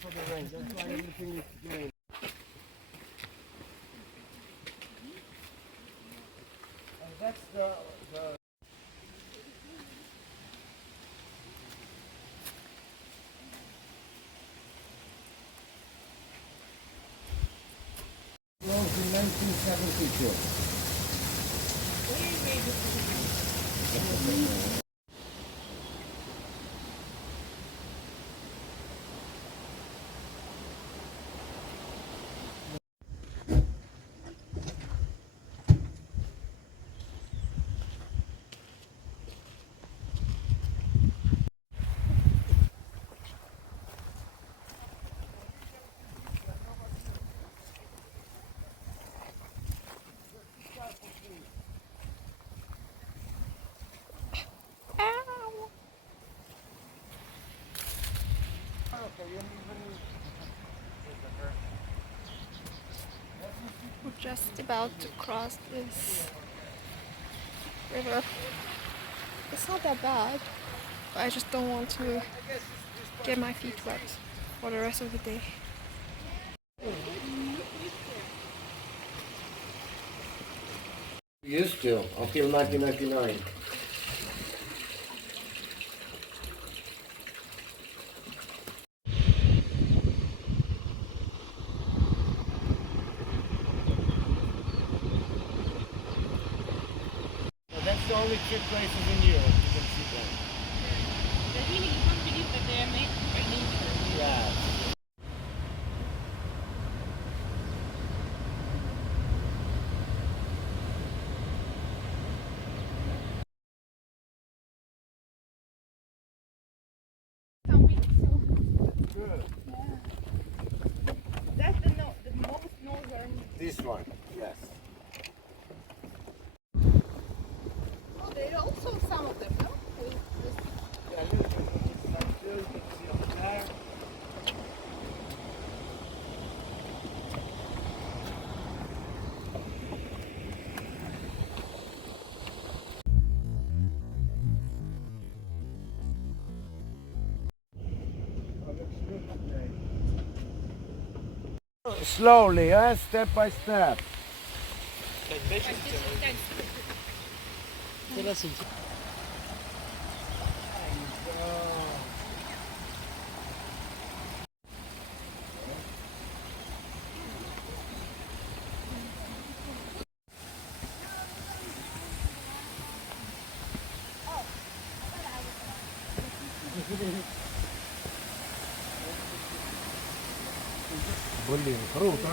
for the rain. That's why everything is green. And that's the closed in 1972. We're just about to cross this river. It's not that bad, but I just don't want to get my feet wet for the rest of the day. Used to until 1999. So that's the only trip places in Europe you can see that. Really, you can't believe that they are made by nature. Yeah. Good. That's the most northern. This one, yes. Oh, there are also some of them, no? Yeah, look, it's like this, you can see up there. Slowly, step by step. Блин, круто.